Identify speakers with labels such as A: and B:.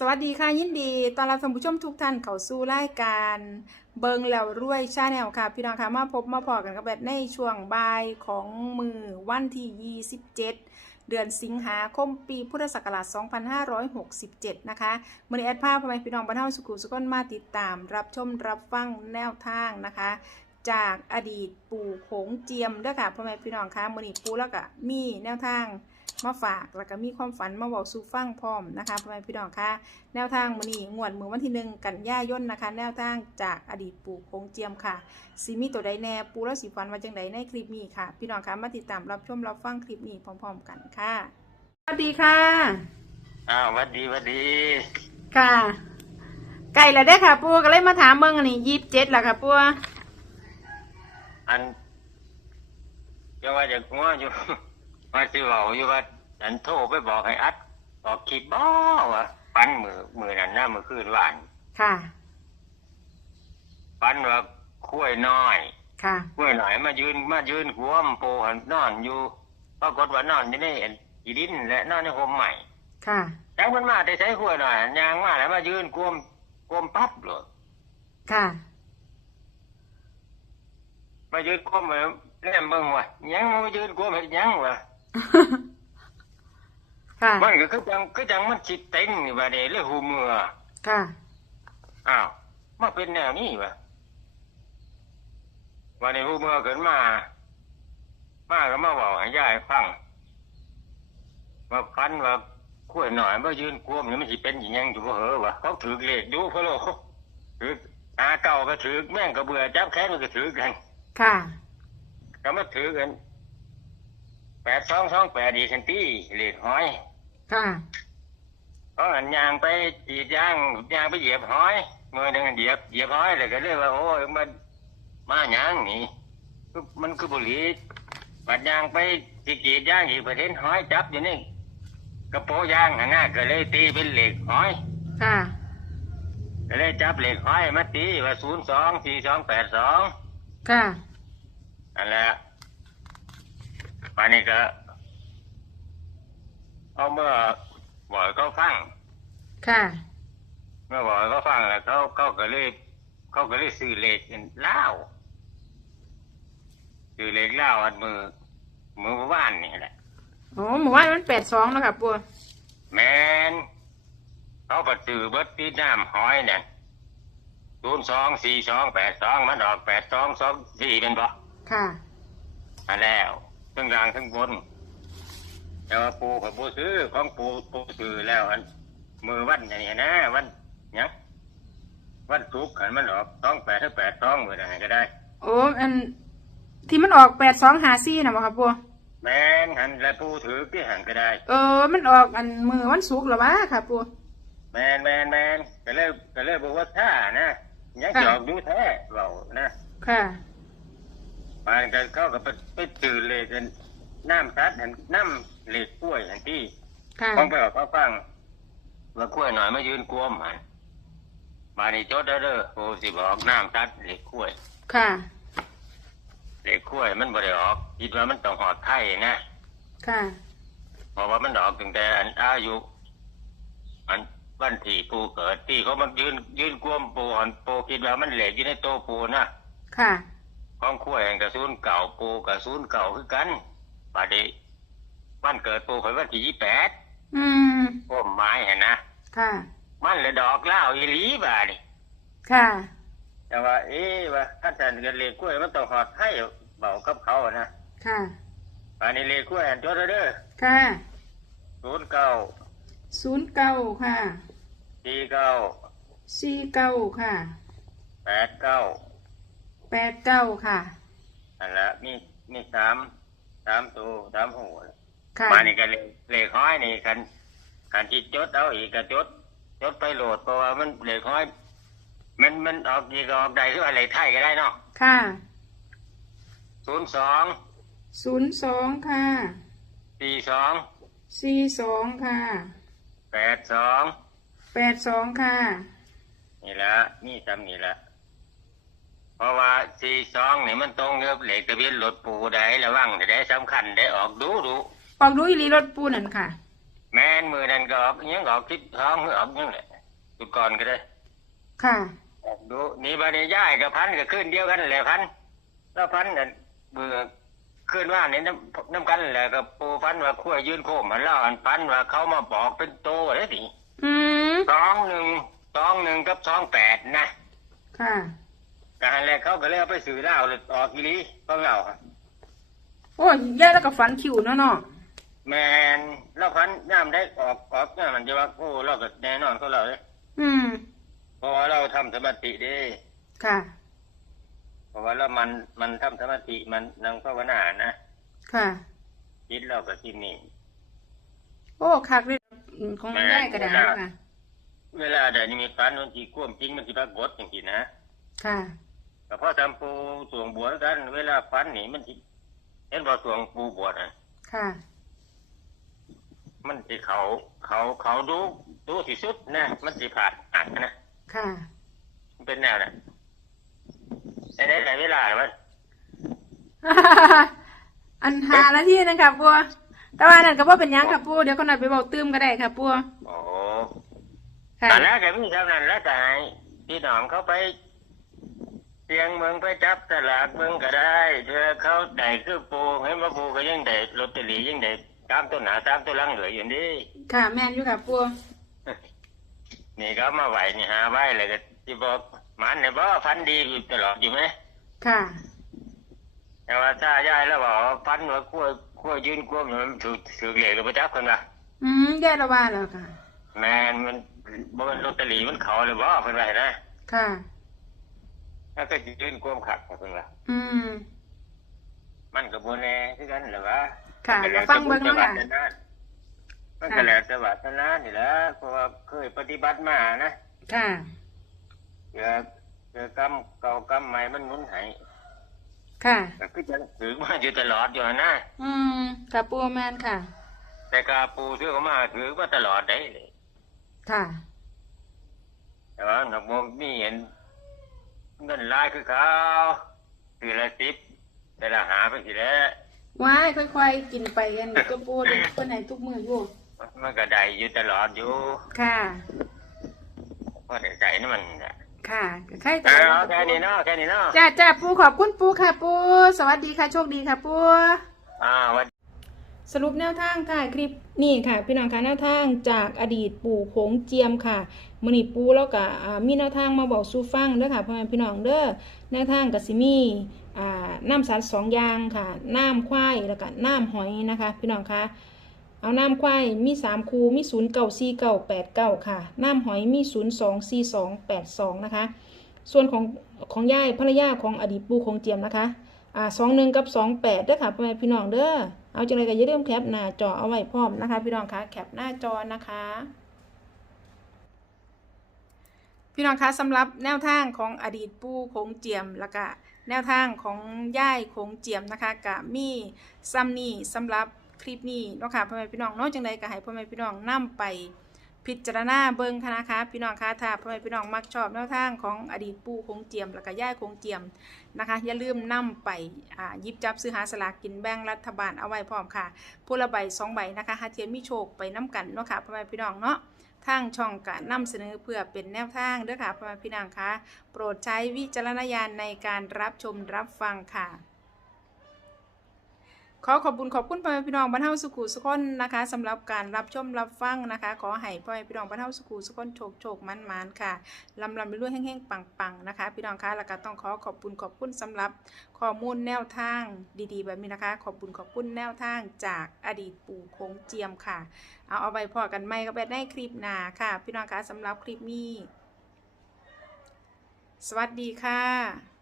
A: สวัสดีค่ะยินดีต้อนรับท่านผู้ชมทุกท่านเข้าสู่รายการเบิงแล้วรวยชาแนลค่ะ พี่น้องค่ะมาพบมาพอกันกับแบบในช่วงบ่ายของมือวันที่ 27 เดือนสิงหาคมปีพุทธศักราช 2567 นะคะมือแอดภาพพ่อแม่พี่น้องบรรเทาสุขุสุขนมาติดตาม รับชมรับฟังแนวทางนะคะ จากอดีตปู่โขงเจียมด้วยค่ะพ่อแม่พี่น้องค่ะมือนี้ปู่แล้วก็มีแนวทาง มาฝากแล้วก็มีความฝันมาบอกสู่ฟังพร้อมนะคะพ่อแม่พี่น้องค่ะแนวทางมือนี้งวดมือวันที่หนึ่งกันยายนนะคะ แนวทางจากอดีตปู่โคงเจียมค่ะสีมีตัวใดแน่ปูแล้วสีฟันมาจังใดในคลิปนี้ค่ะ พี่น้องค่ะมาติดตามรับชมรับฟังคลิปนี้พร้อม ๆ กันค่ะสวัสดีค่ะ
B: อ้าวหวัดดีหวัดดี
A: ค่ะ ไก่ละได้อค่ะ ปูก็เลยมาถามเบิ่งอันนี้ยี่สิบเจ็ดละค่ะปู
B: อันจะว่าจะงัวอยู่ มาสิเว้าอยู่ว่าอันโทรไปบอกให้อัดออกคลิปบ่ว่าปันมือมือนั่นหน้ามือคืนหวาน
A: ค่ะ
B: ปันว่าคุ้ยน้อย
A: ค่ะ
B: คุ้ยน้อยมายืนมายืนขวมโปหันนอนอยู่ปรากฏว่านอนอยู่ในอีดินและนอนในโฮมใหม่
A: ค่ะ
B: จังมันมาได้ใช้คุ้ยน้อยยางมาแล้วมายืนกวมกวมปั๊บเลย
A: ค่ะ
B: มายืนกวมไปแล่มเบิ่งว่ายังมายืนกวมเฮ็ดหยังวะ
A: ค่ะ
B: มันก็คือจังคือจังมันจิตเต็งนี่ว่าเด้เลยหูเมือ
A: ค่ะ
B: อ้าวมาเป็นแนวนี้วะวันนี้หูเมือเกิดมา มาก็มาบอกให้ยายฟังว่าฟันว่าคุยหน่อยมายืนกวมนี่มันสิเป็นอย่างยังอยู่บ่เหรอวะเขาถือเลขอยู่พะโลถืออาเก่าก็ถือแม่งก็เบื่อจับแขนมันก็ถือกัน
A: ค่ะ
B: ก็มาถือกัน แปดสองสองแปดดีคันตี้เลขห้อย
A: ค่ะ
B: เพราะอันยางไปจีดยางยางไปเหยียบห้อยมือหนึ่งเหยียบเหยียบห้อยเลยก็เรียกว่าโอ้ยมันมาหยางนี่คือมันคือบุหรี่บัดยางไปจีจีดยางอีกประเทศห้อยจับอยู่นี่กระโปรงยางหันหน้าก็เลยตีเป็นเหล็กห้อย
A: ค่ะ
B: ก็เลยจับเหล็กห้อยมาตีว่าศูนย์สองสี่สองแปดสอง
A: ค่ะ
B: นั่นแหละ วันนี้ก็เอาเมื่อบ่อยก็ฟัง
A: ค่ะ
B: เมื่อบอกเขาฟังแล้วเขาเขาก็เลยเขาก็เลยซื้อเลขเป็นเหล้าซื้อเลขเหล้าอันมือมือว่านนี่แหละ
A: โอ้หมู่ว่านมันแปดสองแล้วค่ะปู
B: แมนเขาก็ซื้อเบิดที่น้ำหอยเนี่ยศูนย์สองสี่สองแปดสองมันออกแปดสองสองสี่เป็นบ่
A: ค่ะ
B: มาแล้ว ทั้งล่างทั้งบน แต่ว่าปูกับปูซื้อของปูปูซื้อแล้วอันมือวันอย่างนี้นะวันเนี้ยวันศุกร์ขันมันออกสองแปดถึงแปดสองมือไหนก็ได้
A: โอ้อันที่มันออกแปดสองหาซี่นะบ่ครับปู
B: แมนหันและปูถือที่หันก็ได้
A: เออ มันออกอันมือวันศุกร์เหรอวะค่ะปู
B: แมนแมนแมนก็เลยก็เลยบอกว่าท่านะยัง
A: ค่ะ
B: จอกดูแท้เบานะ
A: ค่ะ
B: มันก็เข้ากับไปไปตื่นเลยกันน้ำซัดหันน้ำเหล็กกล้วยหันที่
A: ค่ะ
B: ฟังไปออกเขาฟังว่ากล้วยหน่อยมายืนกลวมหันมาในจดเด้อเด้อโอ้สิบอกน้ำซัดเหล็กกล้วย
A: ค่ะ
B: เหล็กกล้วยมันบ่ได้ออกคิดว่ามันต้องหอดไข่นะ
A: ค่ะ
B: เพราะว่ามันออกตั้งแต่อันอายุอันวันที่ปูเกิดที่เขามันยืนยืนกลวมปูอันปูคิดว่ามันเหล็กอยู่ในโตวปูนะ
A: ค่ะ
B: ของขั้วแห่งกระสุนเก่าปูกระสุนเก่าคือกันบาดนีวันเกิดปูข่อยวันที่ยี่แปด
A: อืม
B: พ่มไม้เห็นนะ
A: ค่ะ
B: มันเลยดอกเหล้าอีหลีบาดนี่
A: ค่ะ
B: แต่ว่า เอ๊ะว่าถ้าแต่เกิดเหล็กกล้วยมันต้องหอดให้เบากับเขานะ
A: ค่ะ
B: บาดนี้เหล็กกล้วยอันจดเด้อเด้อ
A: ค่ะ
B: ศูนย์เก้า
A: ศูนย์เก้าค่ะ
B: สี่เก้า
A: สี่เก้าค่ะ
B: แปดเก้า
A: แปดเก้าค่ะ
B: อันละมีมีสามสามตัวสามหัว
A: ค่ะ
B: มานี่ก็เลขเลขห้อยนี่กันกันที่จดเอาอีกก็จดจดไปโหลดเพราะว่ามันเลขห้อย มันมันออกอีกก็ออกใดหรือว่าเลขไทยก็ได้เนาะ
A: ค่ะ
B: ศูนย์สอง
A: ศูนย์สองค่ะ
B: สี่สอง
A: สี่สองค่ะ
B: แปดสอง
A: แปดสองค่ะ
B: นี่ละนี่จำนี่ละ เพราะว่าสี่สองนี่มันตรงกับเลขทะเบียนรถปูได้ระวังได้สำคัญได้ออกดูดู
A: ออกดูอีหลีรถปูนั่นค่ะ
B: แมแม่นมือนั่นก็ออกยังก็ออกคลิปท้องออกยังแหละดูก่อนก็ได้
A: ค่ะ
B: ดูนี่บานี้ย่ายกับพันก็ขึ้นเดียวกันแหละพันแล้วพันน่ะเบื่อขึ้นว่านี่น้ำน้ำกันแหละกับปูพันว่าขั้วยืนโคมมันเล่าอันพันว่าเขามาบอกเป็นโตเลยสิ
A: อืม
B: สองหนึ่งสองหนึ่งกับสองแปดนะ
A: ค่ะ
B: การแรกเขาก็เลยเอาไปสื่อเล่าเลยออกกิลีก็เล่า
A: โอ้ยย่าแล้วก็ฝันคิวเนาะเนาะ
B: แมนแล้วพันย่ามได้ออกออกย่ามมันจะว่าโอ้เราก็แน่นอนเขาเราเลย
A: อืม
B: เพราะว่าเราทำสมาธิเด้
A: ค่ะ
B: เพราะว่าเรามันมันทำสมาธิมันนั่งภาวนานะ
A: ค่ะ
B: จิตเราก็ที่นี่
A: โอ้คักเลยอืมของย่ายก็ได้ค่ะ
B: เวลาใดนี่มีฟันมันจีก้วมจริงมันจีปรากฏอย่างที่นะ
A: ค่ะ
B: แต่พอทำปูสวงบวชกัน เวลาฟันนี่มันสิเห็นพอสวงปูบวชน่ะ
A: ค่ะ
B: มันสิเขา เขาเขาดูดูที่สุดนะมันสิผ่านอ่านนะ
A: ค่ะ
B: มันเป็นแนวนะในในหลายเวลาหรือมัน
A: อันหาละที่นะครับปัวแต่ว่านั่นก็บ่เป็นหยังครับปัวเดี๋ยวคนหน่อยไปบอกตื้มก็ได้ครับปัว
B: โอ้
A: ค่ะ
B: แต่แล้วก็มีเท่านั้นแล้วแต่ให้พี่น้องเขาไป เสียงเมืองไปจับตลาดเมืองก็ได้เธอเขาได้คือปูเห็นว่าปูก็ยังได้ลอตเตอรี่ยังได้ตามตัวหนาตามตัวหลังเหลืออยู่นี่
A: ค่ะแม่นอยู่ครับปัว
B: นี่ก็มาไหวนี่หาไว้เลยก็ที่บอกมันเนี่ยบอกฟันดีอยู่ตลอดอยู่ไหม
A: ค่ะ
B: แต่ว่าถ้ายายแล้วบอกว่าฟันว่าขั้วขั้วยืนขั้วมันถูกถูกเหล็กหรือประจับคนละ
A: อืมแย่ละว่าแล้วค่ะ
B: แมนมันบนลอตเตอรี่มันเขาเลยบอกคนไรนะ
A: ค่ะ
B: แล้วก็ยืนขั้วขักคนละ
A: อืม
B: มันกับบนแน่ที่กันหรือวะ
A: ค่ะ
B: มันก็
A: ก็ฟังเบิ่ง
B: แล้ว
A: เนาะ
B: แต่
A: ค่ะ
B: บุญแต่บาปนะมันก็แล้วแต่บาปนะนี่แหละเพราะว่าเคยปฏิบัติมานะ
A: ค่ะ
B: เจอเจอกรรมเก่ากรรมใหม่มันหนุนให้
A: ค่ะ
B: ก็คือจะถือมาอยู่ตลอดอยู่นะ
A: อืมค่ะปัวแม่นค่ะ
B: แต่กาปูซื้อเขามาถือมาตลอดได้เลย
A: ค่ะ
B: แต่ว่าหนักโมมีเห็น เงินลายคือเขาคือละสิบแต่ละหาไปสิแล้ว
A: ว้ายค่อยๆ กินไปกันก็ปัวเดี๋ยวเพิ่นให้ทุกมื้ออยู่
B: มันก็ได้อยู่ตลอดอยู่
A: ค่ะ
B: เพราะแต่ใจนี่มันน่ะ
A: ค่ะก็ใคร
B: เออแค่นี้เนาะแค่นี้เนาะ
A: จ้าจ้าปูขอบคุณปูค่ะปู สวัสดีค่ะโชคดีค่ะปู
B: อ่าวัน
A: สรุปแนวทางค่ะคลิปนี่ค่ะพี่น้องค่ะแนวทางจากอดีตปู่โขงเจียมค่ะมือนีปูแล้วก็มีแนวทางมาบอกสู่ฟังเด้อค่ะพ่อแม่พี่น้องเด้อแนวทางกับซิมี่น้ำสัตว์สองอย่างค่ะน้ำควายแล้วก็น้ำหอยนะคะ พี่น้องค่ะเอาน้ำควายมีสามคูมีศูนย์เก้าสี่เก้าแปดเก้าค่ะน้ำหอยมีศูนย์สองสี่สองแปดสองนะคะ ส่วนของของย่ายภรรยาของอดีตปู่โขงเจียมนะคะ อ่าสองหนึ่งกับสองแปดเด้อค่ะพ่อแม่พี่น้องเด้อเอาจังไรก็อย่าลืมแคปหน้าจอเอาไว้พร้อมนะคะ พี่น้องคะแคปหน้าจอนะคะพี่น้องคะสำหรับแนวทางของอดีตปู่โคงเจียมแล้วก็แนวทางของย่ายโคงเจียมนะคะกะมีซัมนี่สำหรับคลิปนี้เนาะค่ะพ่อแม่พี่น้องนอกจังไรก็ให้พ่อแม่พี่น้องนํไป พิจารณาเบิ่งค่ะนะคะพี่น้องคะถ้าพ่อแม่พี่น้องมักชอบแนวทางของอดีตปู่คงเจียมแล้วก็ย่ายคงเจียมนะคะ อย่าลืมนำไปยิบจับซื้อหาสลากกินแบ่งรัฐบาลเอาไว้พร้อมค่ะผู้ละใบสองใบนะคะหาเทียมมีโชคไปน้ำกันเนาะค่ะพ่อแม่พี่น้องเนาะทางช่องกะนำเสนอเพื่อเป็นแนวทางเด้อค่ะพ่อแม่พี่น้องคะโปรดใช้วิจารณญาณในการรับชมรับฟังค่ะ ขอขอบคุณขอบคุณพ่อแม่พี่น้องบรรเทาสุขุสุขคนนะคะสำหรับการรับชมรับฟังนะคะ ขอให้พ่อแม่พี่น้องบรรเทาสุขุสุขคนโชคโชคมันมันค่ะลำลำไปด้วยแห้งๆปังๆนะคะ พี่น้องคะแล้วก็ต้องขอขอบคุณขอบคุณสำหรับข้อมูลแนวทางดีๆ แบบนี้นะคะ ขอบคุณขอบคุณแนวทางจากอดีตปู่โคงเจียมค่ะ เอาเอาไปพอกันไหมก็ไปได้คลิปหน้าค่ะ พี่น้องคะสำหรับคลิปนี้ สวัสดีค่ะ